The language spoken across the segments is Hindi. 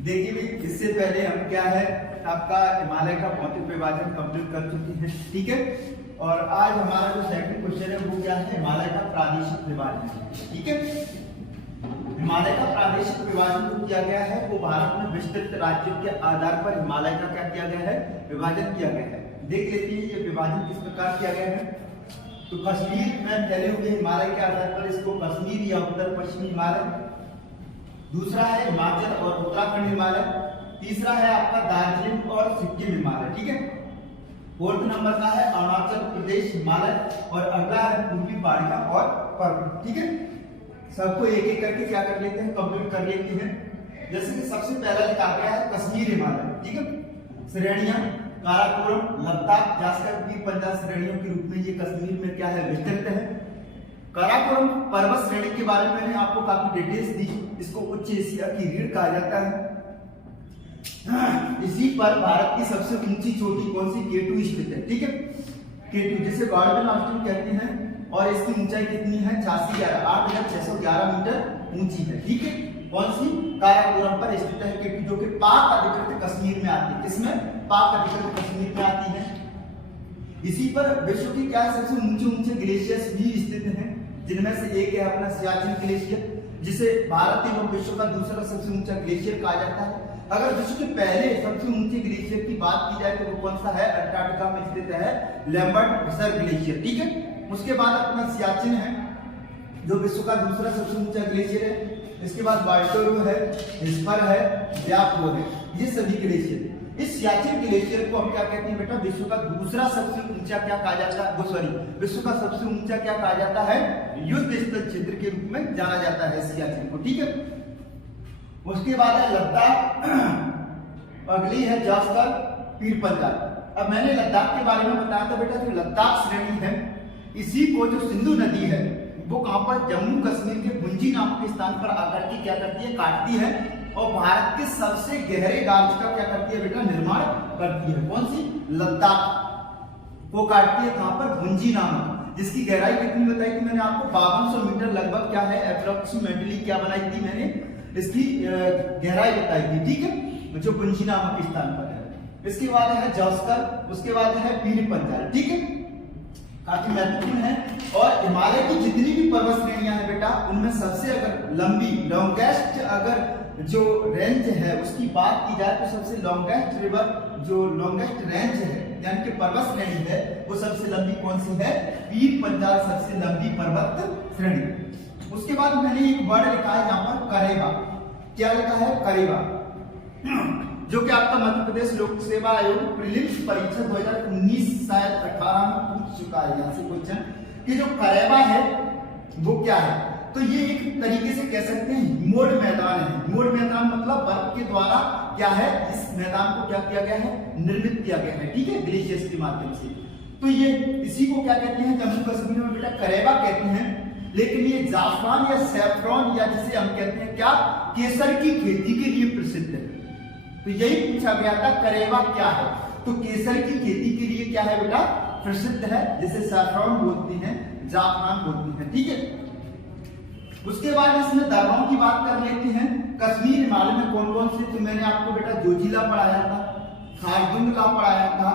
देखिए भाई, इससे पहले हम क्या है आपका हिमालय का भौतिक विभाजन कंप्लीट कर चुके हैं, ठीक है। और आज हमारा जो सेकंड क्वेश्चन है वो क्या है, हिमालय का प्रादेशिक विभाजन, ठीक है। हिमालय का प्रादेशिक विभाजन जो किया गया है वो भारत में विस्तृत राज्यों के आधार पर हिमालय का क्या किया गया है, विभाजन किया गया है। देख लेते हैं ये विभाजन किस प्रकार किया गया है। तो कश्मीर में फैले हुए हिमालय के आधार पर इसको कश्मीर या उत्तर पश्चिमी हिमालय, दूसरा है हिमाचल और उत्तराखंड हिमालय, तीसरा है आपका दार्जिलिंग और सिक्किम हिमालय, ठीक है। फोर्थ नंबर का है अरुणाचल प्रदेश हिमालय और अगला है पूर्वी पहाड़ियां और पर्वत, ठीक है। सबको एक एक करके क्या कर लेते हैं, कंप्लीट कर लेते हैं। जैसे कि सबसे पहला लिखा गया है कश्मीर हिमालय, ठीक है। श्रेणियां काराकोरम, लद्दाख, जास्कर की 50 श्रेणियों के रूप में ये कश्मीर में क्या है, विस्तृत है। काराकोरम पर्वत श्रेणी के बारे में मैंने आपको काफी डिटेल्स दी। इसको उच्च एशिया की रीढ़ कहा जाता है। इसी पर भारत की सबसे ऊंची चोटी कौन सी, K2 स्थित है, ठीक है। K2 जिसे गॉर्डन ऑस्टिन कहते हैं और इसकी ऊंचाई कितनी है, 8611 मीटर ऊंची है, ठीक है। कौन सी, काराकोरम पर स्थित है K2, जो कि पाक अधिकृत कश्मीर में आती है। किसमें, पाक अधिकृत कश्मीर में आती है। इसी पर विश्व की क्या सबसे ऊंचे ग्लेशियर्स भी स्थित हैं, जिनमें से एक है अपना सियाचिन ग्लेशियर, जिसे भारत एवं विश्व का दूसरा सबसे ऊंचा ग्लेशियर कहा जाता है। अगर विश्व के पहले सबसे ऊंचे ग्लेशियर की बात की जाए तो वो कौन सा है, अंटार्कटिका में स्थित है लैम्बर्ट फिशर ग्लेशियर, ठीक है। उसके बाद अपना सियाचिन है जो विश्व का दूसरा सबसे ऊंचा ग्लेशियर है। इसके बाद बाल्टोरो है, हिस्पर है, व्यापो है, ये सभी ग्लेशियर। इस सियाचिन ग्लेशियर को हम क्या कहते हैं बेटा, विश्व का दूसरा सबसे ऊंचा क्या कहा जाता है, वो सॉरी विश्व का सबसे ऊंचा क्या कहा जाता है, युद्ध स्थल क्षेत्र के रूप में जाना जाता है सियाचिन को, ठीक है। उसके बाद है लद्दाख, अगली है जास्कर, पीर पंजाब। अब मैंने लद्दाख के बारे में बताया था बेटा, जो लद्दाख श्रेणी है इसी को जो सिंधु नदी है वो कहां पर, जम्मू कश्मीर के गुंजी नामक स्थान पर आकर के क्या करती है, काटती है और भारत के सबसे गहरे गार्ज का क्या करती है बेटा, निर्माण करती है। कौन सी, लद्दाख को काटती है, कहां पर, गुंजी नामक, जिसकी गहराई कितनी बताई थी मैंने आपको, 5200 मीटर लगभग क्या है, अप्रोक्सीमेटली क्या बनाई थी मैंने, इसकी गहराई बताई थी, ठीक है, जो गुंजी नामक स्थान पर है। इसके बाद है जास्कर, उसके बाद है पीर पंजाब, ठीक है, काफी महत्वपूर्ण है। और हिमालय की जितनी भी पर्वत श्रेणियां हैं बेटा, उनमें सबसे अगर लंबी लॉन्गेस्ट अगर जो रेंज है उसकी बात की जाए तो सबसे लॉन्गेस्ट रिवर, जो लॉन्गेस्ट रेंज है यानी कि पर्वत श्रेणी है, वो सबसे लंबी कौन सी है, पीर पंजाब सबसे लंबी पर्वत श्रेणी। उसके बाद मैंने एक वर्ड लिखा है यहाँ पर, करेवा। क्या लिखा है, करेवा, जो कि आपका मध्य प्रदेश लोक सेवा आयोग प्रीलिम्स परीक्षा 2019 शायद 18 में पूछ चुका है यहाँ से क्वेश्चन, कि जो करेवा है वो क्या है। तो ये एक तरीके से कह सकते हैं हिमोड मैदान है। हिमोड मैदान मतलब बर्फ के द्वारा क्या है, इस मैदान को क्या किया गया है, निर्मित किया गया है, ठीक है, ग्लेशियर्स के माध्यम से। तो ये इसी को क्या कहते हैं, जम्मू कश्मीर में बेटा करेवा कहते हैं। लेकिन ये जाफरान या सैफरॉन या जिसे हम कहते हैं क्या, केसर की खेती के लिए प्रसिद्ध है। तो यही पूछा गया था, करेवा क्या है, तो केसर की खेती के लिए क्या है बेटा, प्रसिद्ध है, जिसे सैफरॉन बोलते हैं, जाफरान बोलते हैं, ठीक है। उसके बाद इसमें धर्मों की बात कर लेते हैं। कश्मीर हिमालय में कौन कौन से, तो मैंने आपको बेटा जोजिला पढ़ाया था, खारदुंग पढ़ाया था,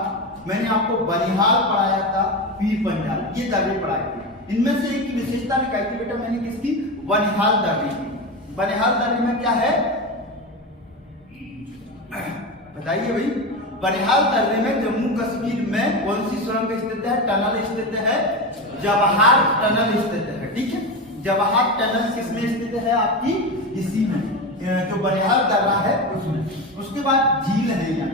मैंने आपको बनिहाल पढ़ाया था, पीर पंजाल, ये दर्रे पढ़ाए थे। इनमें से एक विशेषता निकाली थी बेटा मैंने, किसकी, बनिहाल दर्रे की। बनिहाल दर्रे में क्या है बताइए भाई, बनिहाल दर्रे में जम्मू कश्मीर में कौन सी सुरंग स्थित है, टनल स्थित है, जवाहर टनल स्थित है, ठीक है। जवाहर टनल किसमें स्थित है आपकी, इसी में, जो बनिहाल दर्रा है उसमें। उसके बाद झील है यहाँ,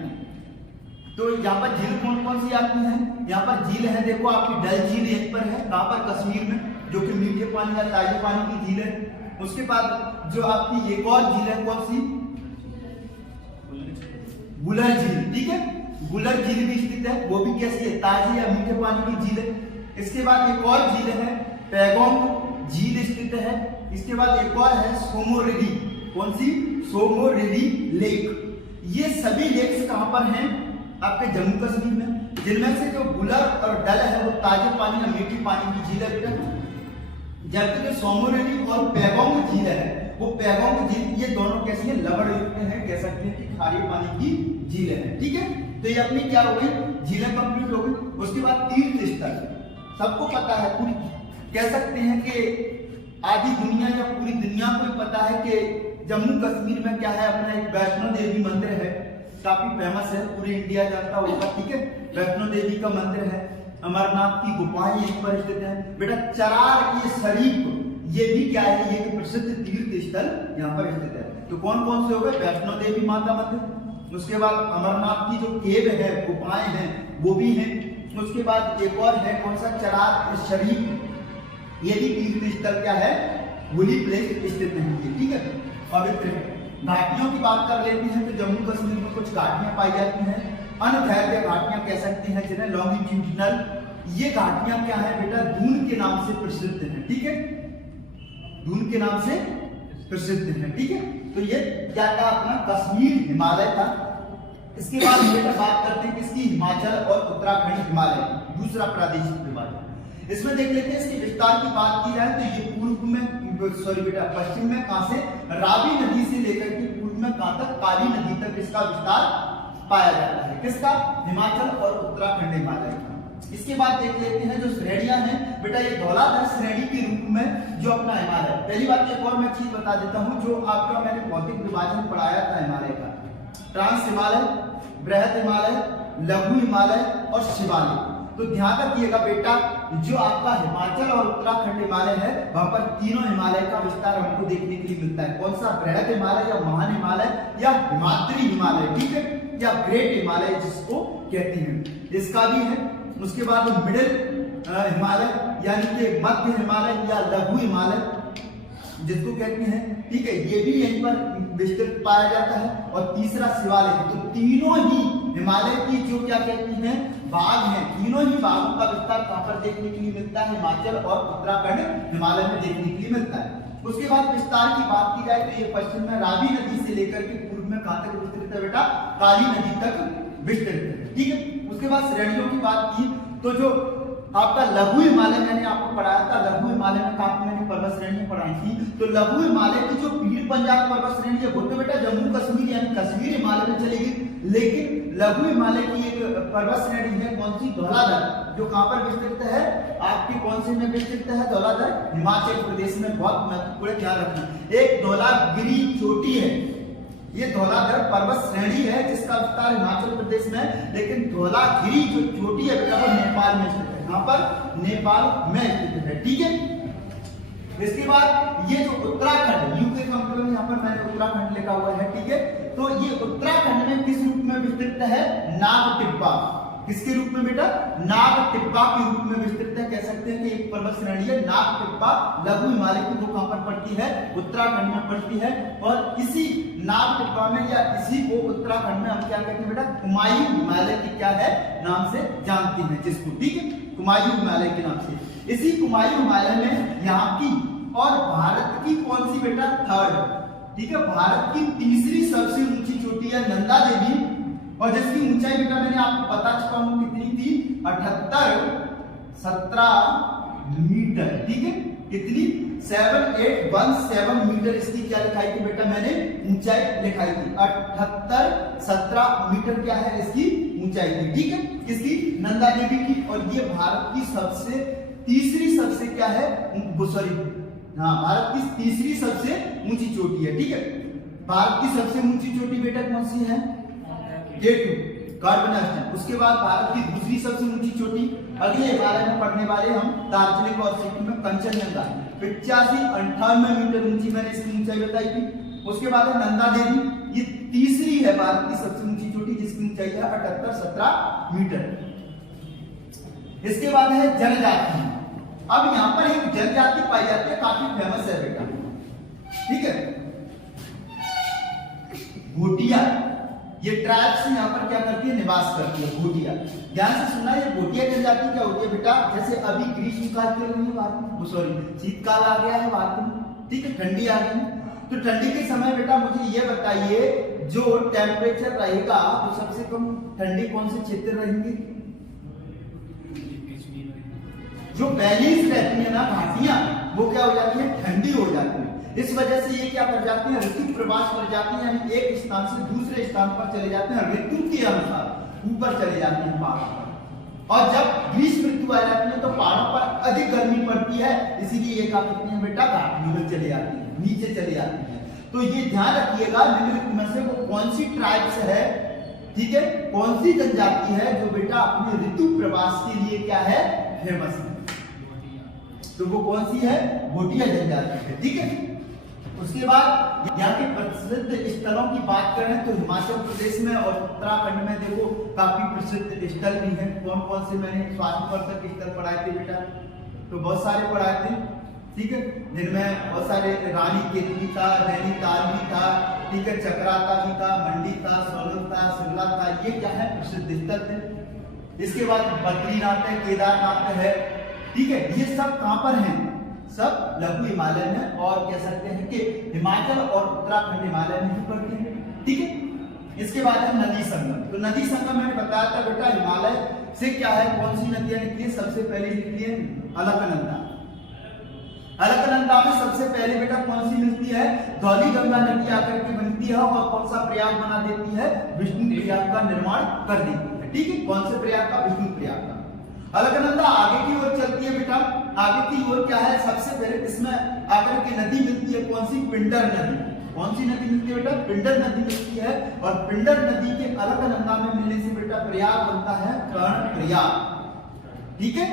तो यहाँ पर झील कौन कौन सी आती है, यहाँ पर झील है देखो आपकी डल झील यहीं पर है, कहाँ पर, कश्मीर में, जो कि मीठे पानी या ताजे पानी की झील है। उसके बाद जो आपकी एक और झील है कौन सी, गुलर झील, ठीक है, गुलर झील भी स्थित है, वो भी कैसी है, ताजी या मीठे पानी की झील है। इसके बाद एक और झील है पैगोंग झील स्थित है। इसके बाद एक और है सोमोरेडी, कौन सी, सोमोरेडी लेक। ये सभी लेक्स कहां पर हैं, आपके जम्मू कश्मीर में, जिनमें से जो गुलर और डल है वो ताजे पानी या मीठे पानी की झील है बेटा, जबकि जो सोमोरेडी और पैगोंग झील है वो पैगोंग झील, ये दोनों कैसी है, लवण युक्त है, कह सकते हैं कि खारे पानी की झीलें हैं। ठीक है, तो ये अपनी क्या हो गई, झीलें कंप्लीट हो गई। उसके बाद तीर्थ स्थल, सबको पता है, पूरी कह सकते हैं कि आधी दुनिया या पूरी दुनिया को पता है कि जम्मू कश्मीर में क्या है, अपना एक वैष्णो देवी मंदिर है, काफी फेमस है, पूरे इंडिया जानता होगा। ठीक है, वैष्णो देवी का मंदिर है, अमरनाथ की गुफाएं यहीं पर स्थित है बेटा। चरार-ए-शरीफ ये भी क्या है, ये भी प्रसिद्ध तीर्थ स्थल यहाँ पर स्थित है। तो कौन कौन से हो गए, वैष्णो देवी माता मंदिर, उसके बाद अमरनाथ की जो केव है, गुफाएं हैं, वो भी हैं। उसके बाद एक और है कौन सा, चरार-ए-शरीफ, ये भी तीर्थ स्थल क्या है, होली प्लेस स्थित है। ठीक है, पवित्र है। घाटियों की बात कर लेते हैं तो जम्मू कश्मीर में कुछ घाटियां पाई जाती हैं, अनधैर्य घाटियां कह सकते हैं जिन्हें लॉन्गिट्यूडिनल। ये घाटियां क्या है बेटा, दून के नाम से प्रसिद्ध है। ठीक है, दून के नाम से प्रसिद्ध है। ठीक है, तो ये क्या था, अपना कश्मीर हिमालय था। इसके बाद बेटा बात करते हैं किसकी, हिमाचल और उत्तराखंड हिमालय, दूसरा प्रादेशिक विभाजन। इसमें देख लेते हैं इसके विस्तार की बात की जाए तो ये पूर्व में, सॉरी बेटा, पश्चिम में कहां से, रावी नदी से लेकर के पूर्व में कहां तक, काली नदी तक इसका विस्तार पाया जाता है। किसका, हिमाचल और उत्तराखंड हिमालय का। इसके बाद देख लेते हैं जो श्रेणियां हैं बेटा, ये धौलाधर श्रेणी के रूप में जो अपना हिमालय। पहली बात एक और मैं चीज बता देता हूं, जो आपका मैंने भौतिक विभाजन पढ़ाया था हिमालय का, ट्रांस हिमालय, बृहद हिमालय, लघु हिमालय और शिवालिक। तो ध्यान रखिएगा बेटा, जो आपका हिमाचल और उत्तराखंड हिमालय है, वहां पर तीनों हिमालय का विस्तार हमको देखने के लिए मिलता है। कौन सा, बृहद हिमालय या महान हिमालय या हिमाद्री हिमालय, ठीक है, या ग्रेट हिमालय जिसको कहते हैं, इसका भी है। उसके बाद मिडिल हिमालय यानी कि मध्य हिमालय या लघु हिमालय जिसको कहते हैं। ठीक है, ये भी यहीं पर विस्तृत पाया जाता है। और तीसरा शिवालिक। तो तीनों ही हिमालय की जो क्या कहती हैं, भाग हैं, तीनों ही भागों का विस्तार कहां पर देखने के लिए मिलता है, हिमाचल और उत्तराखंड हिमालय में देखने के लिए मिलता है। उसके बाद विस्तार की बात की जाए तो ये पश्चिम में रावी नदी से लेकर के पूर्व में कहां तक विस्तृत है बेटा, काली नदी तक विस्तृत है। ठीक है, उसके बाद श्रेणियों की बात की तो जो आपका लघु हिमालय मैंने आपको पढ़ाया था, लघु हिमालय में काफी मैंने पर्वत श्रेणियां पढ़ाई थी। तो लघु हिमालय की जो पीर पंजाब पर्वत श्रेणी है वो तो बेटा जम्मू कश्मीर यानी कश्मीर हिमालय में चलेगी, लेकिन लघु हिमालय की एक पर्वत श्रेणी है कौन सी, धौलाधर, जो कहां पर विस्तृत है, आपकी कौन से में विस्तृत है, धौलाधर, हिमाचल प्रदेश में। बहुत महत्वपूर्ण ध्यान रखना, एक धौलागिरी चोटी है, ये धौलाधर पर्वत श्रेणी है जिसका विस्तार हिमाचल प्रदेश में है, लेकिन धौलागिरी जो चोटी है बेटा वो नेपाल में स्थित है। यहाँ पर नेपाल में स्थित है। ठीक है, इसके बाद ये जो उत्तराखंड, यूके का मतलब यहाँ पर मैंने उत्तराखंड लिखा हुआ है। ठीक है, तो ये उत्तराखंड में किस रूप में विस्तृत है, नाग टिब्बा। किसके रूप में बेटा, नाग टिब्बा के रूप में विस्तृत है। कह सकते हैं कि एक पर्वत श्रेणी है नाग टिब्बा, लघु हिमालय की, वो कहां पर पड़ती है, उत्तराखंड में पड़ती है। और इसी नाग टिब्बा में या इसी को उत्तराखंड में हम क्या कहते हैं बेटा, कुमायूं हिमालय की क्या है नाम से जानते हैं जिसको। ठीक है, कुमायूं हिमालय के नाम से। इसी कुमायूं हिमालय में यहाँ की और भारत की कौन सी बेटा, थर्ड, ठीक है, भारत की तीसरी सबसे ऊंची चोटी है नंदा देवी, और जिसकी ऊंचाई बेटा मैंने आपको बता चुका हूं कितनी थी, 78-17 मीटर। ठीक है, कितनी, 7817 मीटर इसकी क्या लिखाई थी बेटा, मैंने ऊंचाई लिखाई थी 78-17 मीटर क्या है इसकी ऊंचाई थी। ठीक है, किसकी, नंदा देवी की। और ये भारत की सबसे तीसरी सबसे क्या है, सॉरी हाँ, भारत की तीसरी सबसे ऊंची चोटी है। ठीक है, भारत की सबसे ऊंची चोटी बेटा कौन सी है, K2 कार्बन डाइऑक्साइड। उसके बाद भारत की दूसरी सबसे ऊंची चोटी, अगले हिमालय में पढ़ने वाले हम, दार्जिलिंग और सिक्किम में कंचनजंगा, 85-98 मीटर ऊंची मैंने इसकी ऊंचाई बताई थी। उसके बाद है नंदा देवी, ये तीसरी है भारत की सबसे ऊंची चोटी जिसकी ऊंचाई है 78-17 मीटर। इसके बाद है जनजाति। अब यहां पर एक जनजाति पाई जाती है, काफी फेमस है बेटा। ठीक है, भोटिया, ये ट्राइब्स यहाँ पर क्या करती है, निवास करती है, भोटिया। ध्यान से सुनना, ये भोटिया जनजाति क्या होती है बेटा, जैसे अभी ग्रीष्मकाल चल रही है भारत में, सॉरी शीतकाल आ गया है भारत में, ठीक है, ठंडी आ गई है। तो ठंडी के समय बेटा मुझे ये बताइए, जो टेम्परेचर रहेगा तो सबसे कम ठंडी कौन से क्षेत्र रहेंगे, जो वैलीज रहती है ना, घाटियां, वो क्या हो जाती है, ठंडी हो जाती है। इस वजह से ये क्या कर जाते हैं, ऋतु प्रवास कर जाते हैं, यानी एक स्थान से दूसरे स्थान पर चले जाते हैं, ऋतु के अनुसार ऊपर चले जाते हैं पहाड़ों पर। और जब ग्रीष्म ऋतु आ जाती है तो पहाड़ों पर अधिक गर्मी पड़ती है, इसीलिए ये क्या करती है बेटा, घाटियों में चले जाती है, नीचे चले जाती है। तो ये ध्यान रखिएगा निम्नलिखित में से वो कौन सी ट्राइब्स है, ठीक है, कौन सी जनजाति है जो बेटा अपने ऋतु प्रवास के लिए क्या है, फेमस है। तो वो कौन सी है, भोटिया जनजाति है, ठीक है। उसके बाद यहाँ के प्रसिद्ध स्थलों की बात करें तो हिमाचल प्रदेश में और उत्तराखंड में देखो काफी प्रसिद्ध स्थल भी हैं। कौन कौन से मैंने स्वास्थ्यवर्धक स्थल पढ़ाए थे बेटा, तो बहुत सारे पढ़ाए थे, ठीक है, जिनमें बहुत सारे रानी केतु भी था, नैनीताल भी था, ठीक है, चक्राता भी था, मंडी था, सोलन था, शिमला था, ये क्या है, प्रसिद्ध स्थल थे। इसके बाद बद्रीनाथ है, केदारनाथ है, ठीक है, ये सब कहां पर हैं, सब लघु हिमालय में, और कह सकते हैं कि हिमाचल और उत्तराखंड हिमालय में ही पड़ते हैं, ठीक है। इसके बाद है नदी संगम। तो नदी संगम मैंने बताया था बेटा, हिमालय से क्या है, कौन सी नदियां निकली है, सबसे पहले निकली है अलकनंदा। अलकनंदा में सबसे पहले बेटा कौन सी मिलती है, धौली गंगा नदी आकर के बनती है, और कौन सा प्रयाग बना देती है, विष्णु प्रयाग का निर्माण कर देती है, ठीक है। कौन से प्रयाग का, विष्णु प्रयाग का। अलकनंदा आगे की ओर चलती है बेटा, आगे की ओर क्या है, सबसे पहले इसमें आकर के नदी मिलती है, कौन सी, पिंडर नदी। कौन सी नदी मिलती है बेटा, पिंडर नदी मिलती है, और पिंडर नदी के अलकनंदा में मिलने से बेटा प्रयाग बनता है कर्ण प्रयाग, ठीक है।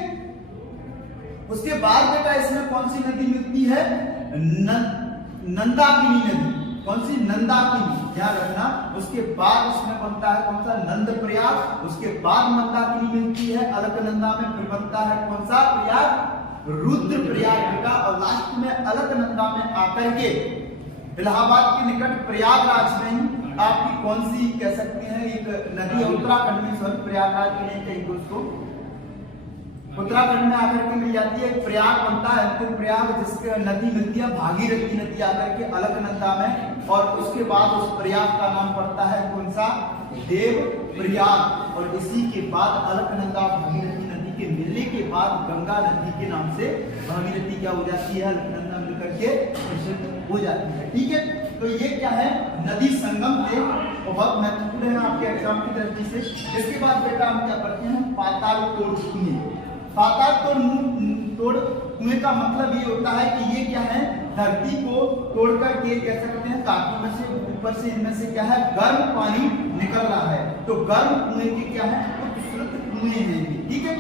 उसके बाद बेटा इसमें कौन सी नदी मिलती है, नंदाकिनी नदी। कौन सी, नंदाकिनी, ध्यान रखना। उसके बाद इसमें बनता है कौन सा, नंद प्रयाग। उसके बाद मंदाकिनी मिलती है अलकनंदा में, फिर बनता है कौन सा प्रयाग, रुद्र प्रयाग बेटा। और लास्ट में अलकनंदा में आकर के इलाहाबाद के निकट प्रयागराज में आपकी कौन सी कह सकते हैं एक नदी है, उत्तराखंड में, सॉरी प्रयागराज में नहीं कहीं दोस्तों, उत्तराखंड में आकर के मिल जाती है, प्रयाग बनता है, अंतिम प्रयाग, जिसके नदी मिलती है भागीरथी नदी आकर के अलकनंदा में, और उसके बाद उस प्रयाग का नाम पड़ता है कौन सा, देव प्रयाग। और इसी के बाद अलकनंदा भागीरथी नदी के मिलने के बाद गंगा नदी के नाम से भागीरथी क्या हो जाती है, अलकनंदा मिलकर के प्रसिद्ध हो जाती है, ठीक है। तो ये क्या है, नदी संगम थे, बहुत महत्वपूर्ण है आपके एग्जाम की दृष्टि से। इसके बाद बेटा हम क्या करते हैं, पाताल तोड़ कुएं। पाताल तोड़ कुएं का मतलब ये होता है कि ये क्या है, धरती को तोड़ करके कह सकते हैं काटों में से, ऊपर से इनमें से क्या है, गर्म पानी निकल रहा है, तो गर्म कुएं के क्या है, उत्सृत कुएं हैं, ठीक है।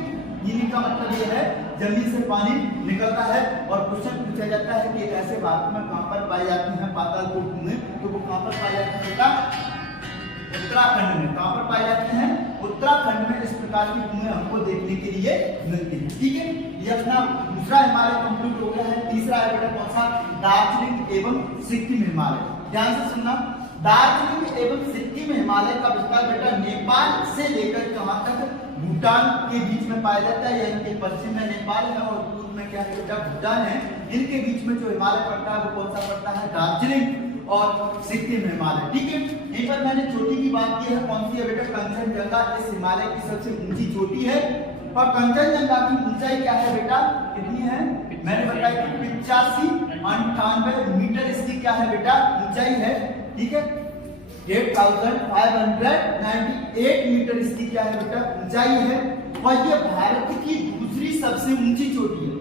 इनका मतलब ये है जमीन से पानी निकलता है। और क्वेश्चन पूछा जाता है कि ऐसे भारत में कहां पर पाई जाती हैं पाताल तोड़ कुएं, तो वो कहां पर पाई जाती है बेटा, उत्तराखंड में। कहां पर पाए जाते हैं, उत्तराखंड में इस प्रकार की कुएं हमको देखने के लिए मिलती हैं, ठीक है। ये अपना दूसरा हिमालय कंप्लीट हो गया है। तीसरा है बेटा कौन सा, दार्जिलिंग एवं सिक्किम हिमालय। ध्यान से सुनना, दार्जिलिंग एवं सिक्किम हिमालय का विस्तार बेटा नेपाल से लेकर कहां तक, भूटान के बीच में पाया जाता है, यानी कि पश्चिम में नेपाल है और पूर्व में क्या है बेटा, भूटान है। इनके बीच में जो हिमालय पड़ता है वो कौन सा पड़ता है, दार्जिलिंग और सिक्किम हिमालय, ठीक है। यहीं पर मैंने चोटी की बात की है, कौन सी है बेटा, कंचनजंगा इस हिमालय की सबसे ऊंची चोटी है। और कंचनजंगा की ऊंचाई क्या है बेटा, कितनी है, मैंने बताया कि 85-98 मीटर इसकी क्या है बेटा, ऊंचाई है, ठीक है। 8598 मीटर इसकी क्या है बेटा, ऊंचाई है। और ये भारत की दूसरी सबसे ऊंची चोटी है।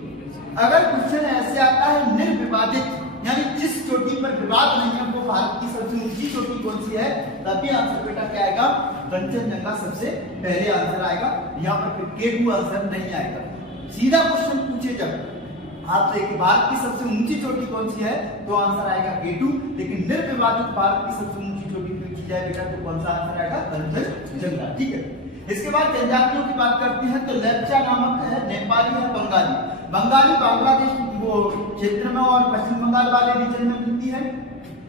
अगर क्वेश्चन ऐसे आता है निर्विवादित, यानी जिस चोटी पर विवाद नहीं है वो भारत की सबसे ऊंची चोटी कौन सी है, तभी आंसर बेटा क्या आएगा, कंचनजंगा सबसे पहले आंसर आएगा। यहाँ पर केटू आंसर नहीं आएगा। सीधा क्वेश्चन पूछे जब आपसे कि भारत की सबसे ऊंची चोटी कौन सी है, तो आंसर आएगा केटू। लेकिन निर्विवादित भारत की सबसे ऊंची चोटी पूछी जाए बेटा तो कौन सा आंसर आएगा, कंचनजंगा, ठीक है। इसके बाद जनजातियों की बात करते हैं तो लेप्चा नामक है, नेपाली है, बंगाली। बंगाली बांग्लादेश वो क्षेत्र में और पश्चिम बंगाल वाले रीजन में मिलती है।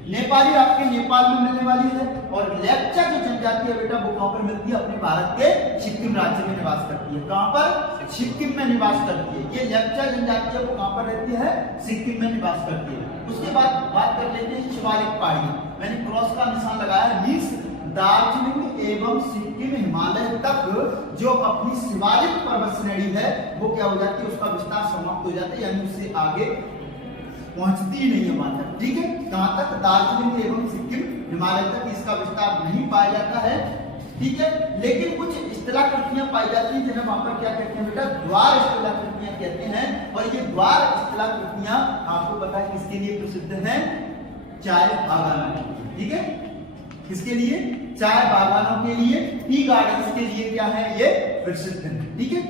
नेपाली आपके नेपाल में मिलने वाली है। और लेप्चा जो जनजाति है बेटा वो कहां पर मिलती है, अपने भारत के सिक्किम राज्य में निवास करती है। कहां पर, सिक्किम में निवास करती है। ये लेप्चा जनजाति है वो कहां पर रहती है, सिक्किम में निवास करती है। उसके बाद बात कर लेते हैं शिवालिक पहाड़ियां। मैंने क्रॉस का निशान लगाया, मींस दार्जिलिंग एवं सिक्किम हिमालय तक जो अपनी शिवालिक पर्वत श्रेणी है वो क्या हो जाती है, उसका विस्तार समाप्त हो जाता है, यानी उससे आगे पहुंचती ही नहीं है वहां तक, ठीक है। कहां तक? दार्जिलिंग एवं सिक्किम हिमालय तक इसका विस्तार नहीं पाया जाता है, ठीक है। लेकिन कुछ स्थलाकृतियां पाई जाती हैं जिन्हें वहां पर क्या कहते हैं बेटा? द्वार स्थलाकृतियां कहते हैं। और ये द्वार स्थलाकृतियां आपको पता है किसके लिए प्रसिद्ध हैं? चाय बागानों, ठीक है। किसके लिए? चाय बागानों के लिए, टी गार्डन्स के लिए क्या है? ये प्रसिद्ध है, ठीक है।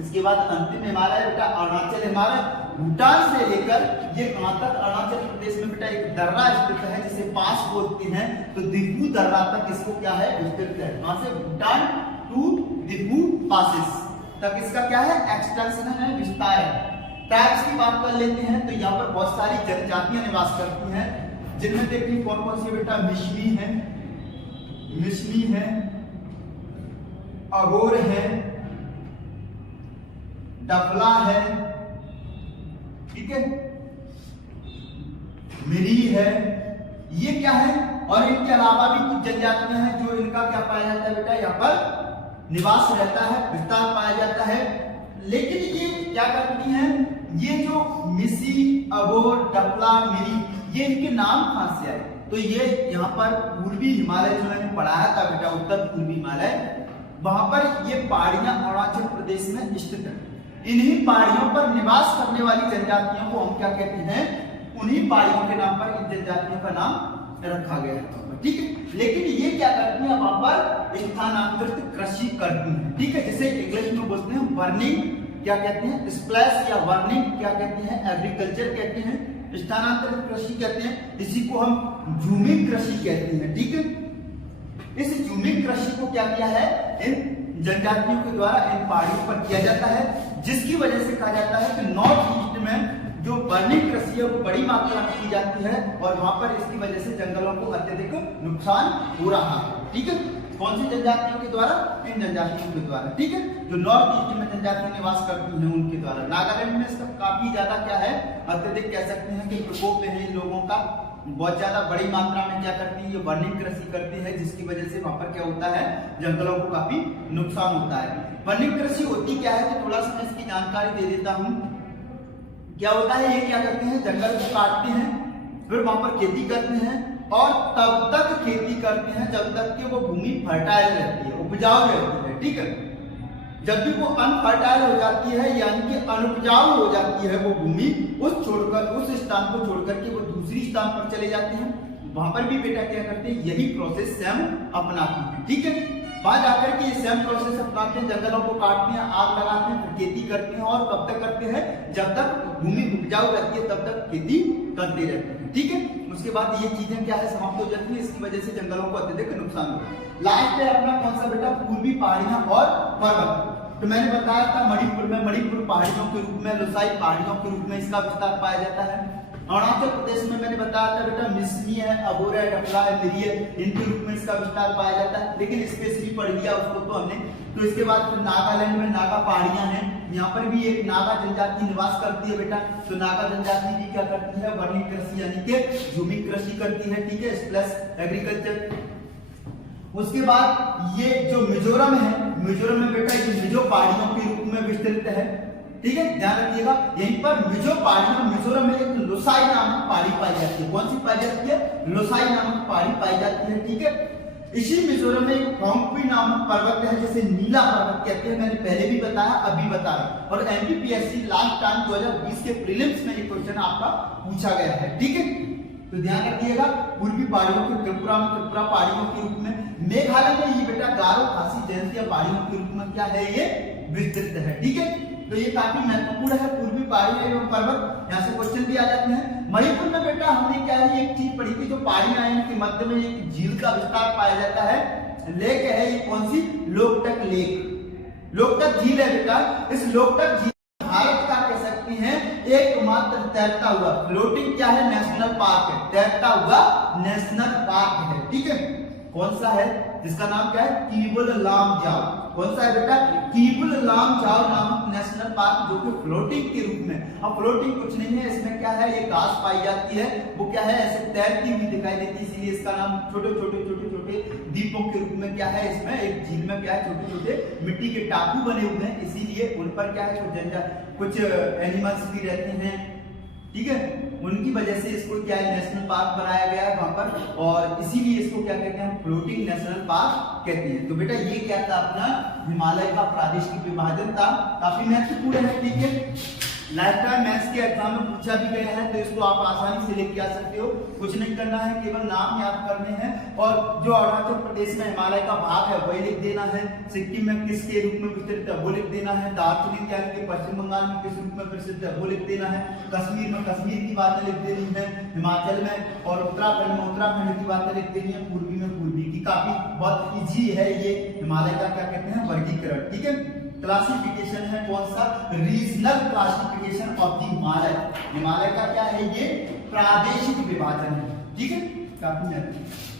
इसके बाद अंतिम हिमालय बेटा अरुणाचल हिमालय, भूटान से लेकर ये कहां तक? अरुणाचल प्रदेश में बेटा एक दर्रा स्थित है जिसे पास बोलते हैं, तो दिफू दर्रा तक इसको क्या है? विस्तृत है। कहां से? भूटान टू दिफू पासेस तक इसका क्या है? एक्सटेंशन है, विस्तार है। ट्राइब्स की बात कर लेते हैं तो यहाँ पर बहुत सारी जनजातियां निवास करती हैं, जिनमें देखिए कौन कौन सी बेटा? मिश्मी है, मिश्मी है, अगोर है, डफला है, ठीक है, मिरी है, ये क्या है? और इनके अलावा भी कुछ जनजातियां हैं जो इनका क्या पाया जाता है बेटा? यहाँ पर निवास रहता है, विस्तार पाया जाता है। लेकिन ये क्या करती हैं? ये जो मिसी, अगोर, डफला, मिरी, ये इनके नाम कहां से आए? तो ये यहाँ पर पूर्वी हिमालय जो मैंने पढ़ाया था बेटा, उत्तर पूर्वी हिमालय, वहां पर ये पहाड़ियां अरुणाचल प्रदेश में स्थित है। इन्हीं पहाड़ियों पर निवास करने वाली जनजातियों को हम क्या कहते हैं? उन्हीं पहाड़ियों के नाम पर इन जनजातियों का नाम रखा गया है, ठीक है। लेकिन ये क्या करती हैं? वहां पर स्थानांतरित कृषि करती हैं, ठीक है। जिसे इंग्लिश में बोलते हैं वर्निंग, क्या कहते हैं? स्प्लैश या वर्निंग क्या कहते हैं? एग्रीकल्चर कहते हैं, स्थानांतरित कृषि कहते हैं। इसी को हम झूमिंग कृषि कहते हैं, ठीक है। इस झूमिंग कृषि को क्या किया है? इन जनजातियों के द्वारा इन पहाड़ियों पर किया जाता है, जिसकी वजह से कहा जाता है कि नॉर्थ ईस्ट में जो वर्निंग कृषि है वो बड़ी मात्रा में की जाती है और वहां पर इसकी वजह से जंगलों को अत्यधिक नुकसान हो रहा है, ठीक है। कौन सी जनजातियों के द्वारा? इन जनजातियों के द्वारा, ठीक है। जो नॉर्थ ईस्ट में जनजातियां निवास करती हैं उनके द्वारा। नागालैंड में इसका काफी ज्यादा क्या है? अत्यधिक कह सकते हैं कि प्रकोप है इन लोगों का, बहुत ज्यादा बड़ी मात्रा में क्या करती है? ये वर्निंग कृषि करती है, जिसकी वजह से वहां पर क्या होता है? जंगलों को काफी नुकसान होता है। वर्निंग कृषि होती क्या है? तो थोड़ा सा मैं इसकी जानकारी दे देता हूं। क्या होता है? ये क्या करते हैं? जंगल को काटते हैं, फिर वहां पर खेती करते हैं और तब तक खेती करते हैं जब तक कि वो भूमि फर्टाइल रहती है, उपजाऊ रहती है, ठीक है। जब भी वो अनफर्टाइल हो जाती है यानी कि अनुपजाऊ हो जाती है वो भूमि, उस स्थान को छोड़कर के वो दूसरी स्थान पर चले जाते हैं। वहां पर भी बेटा क्या करते हैं? यही प्रोसेस सेम अपनाते हैं, ठीक है। वहां जाकर के ये सेम प्रोसेस अपनाते हैं, जंगलों को काटते हैं, आग लगाते हैं, फिर खेती करते हैं और कब तक करते हैं? जब तक भूमि उपजाऊ रहती है तब तक खेती करते रहते हैं, ठीक है। उसके बाद ये चीजें क्या है? समाप्त हो जाती है, इसकी वजह से जंगलों को अत्यधिक नुकसान होता है। लास्ट है अपना कौन सा बेटा? पूर्वी पहाड़ियां और पर्वत। तो मैंने बताया था मणिपुर में मणिपुर पहाड़ियों के रूप में, लोसाई पहाड़ियों के रूप में इसका विस्तार पाया जाता है। अरुणाचल प्रदेश में मैंने बताया था बेटा मिसमी है, अगोर है, डफला है, मिरी है, इनके रूप में इसका विस्तार पाया जाता है। लेकिन स्पेशली पढ़ लिया उसको तो हमने। तो इसके बाद फिर नागालैंड में नागा पहाड़ियां हैं, यहाँ पर भी एक नागा जनजाति निवास करती है बेटा। तो नागा जनजाति भी क्या करती है? वर्निंग कृषि यानी कि झूमिंग कृषि करती है, ठीक है, प्लस एग्रीकल्चर। उसके बाद ये जो मिजोरम है, मिजोरम में बेटा ये मिजो पहाड़ियों के रूप में विस्तृत है, ठीक है, ध्यान रखिएगा। यहीं पर मिजो पहाड़ियों, मिजोरम में एक लोसाई नामक पहाड़ी पाई जाती है। कौन सी पाई जाती है? लोसाई नामक पहाड़ी पाई जाती है, ठीक है। इसी मिजोरम में एक फोंगपी नामक पर्वत है जिसे नीला पर्वत कहते हैं, मैंने पहले भी बताया, अभी बता रहा। और एमपीपीएससी लास्ट टाइम 2020 के प्रीलिम्स में ये क्वेश्चन आपका पूछा गया है, ठीक है। तो ध्यान रखिएगा, पूर्वी पहाड़ियों के त्रिपुरा में त्रिपुरा पहाड़ियों के रूप में, मेघालय में ये बेटा गारो खासी जयंतिया पहाड़ियों के रूप में क्या है? ये विस्तृत है, ठीक है। तो ये काफी महत्वपूर्ण है, पूर्वी पहाड़ी एवं पर्वत, यहाँ से क्वेश्चन भी आ जाते हैं। मणिपुर में बेटा हमने क्या है? एक चीज पढ़ी थी, जो पहाड़ियां हैं इनके मध्य में एक झील का विस्तार पाया जाता है, लेक है, ये कौन सी? लोकटक लेक, लोकटक झील है बेटा। इस लोकटक झील भारत का कह सकते हैं एकमात्र तैरता हुआ फ्लोटिंग क्या है? नेशनल पार्क है, तैरता हुआ नेशनल पार्क है, ठीक है। कौन सा है? जिसका नाम क्या है? कीबुल लामजाओ। कौन सा है बेटा? कीबुल लामजाओ नामक नेशनल पार्क, जो कि फ्लोटिंग के रूप में। अब फ्लोटिंग कुछ नहीं है, इसमें क्या है? ये घास पाई जाती है, वो क्या है? ऐसे तैरती हुई दिखाई देती है, इसीलिए इसका नाम छोटे छोटे द्वीपों के रूप में क्या है? इसमें एक झील में क्या है? छोटे छोटे मिट्टी के टापू बने हुए हैं, इसीलिए उन पर क्या है? कुछ एनिमल्स भी रहते हैं, ठीक है, उनकी वजह से इसको क्या है नेशनल पार्क बनाया गया है वहां पर, और इसीलिए इसको क्या कहते हैं फ्लोटिंग नेशनल पार्क कहते हैं। तो बेटा ये क्या था अपना हिमालय का प्रादेशिक विभाजन था, काफी महत्वपूर्ण है। ठीक है, लाइफ टाइम मैथ्स के एग्जाम में पूछा भी गया है, तो इसको आप आसानी से लेके आ सकते हो, कुछ नहीं करना है, केवल नाम याद करने हैं और जो अरुणाचल प्रदेश में हिमालय का भाग है वही लिख देना है, सिक्किम में किसके रूप में विस्तृत है वो लिख देना है, दार्जिलिंग यानी कि पश्चिम बंगाल में किस रूप में प्रसिद्ध है वो लिख देना है, कश्मीर में कश्मीर की बातें लिख देनी है, हिमाचल में और उत्तराखंड में उत्तराखंड की बातें लिख देनी है, पूर्वी में पूर्वी की। काफी बहुत इजी है ये हिमालय का क्या कहते हैं वर्गीकरण। ठीक है, क्लासिफिकेशन है कौन सा regional classification of the Himalaya, Himalaya का क्या है ये प्रादेशिक विभाजन है। ठीक है, काफी महत्वपूर्ण।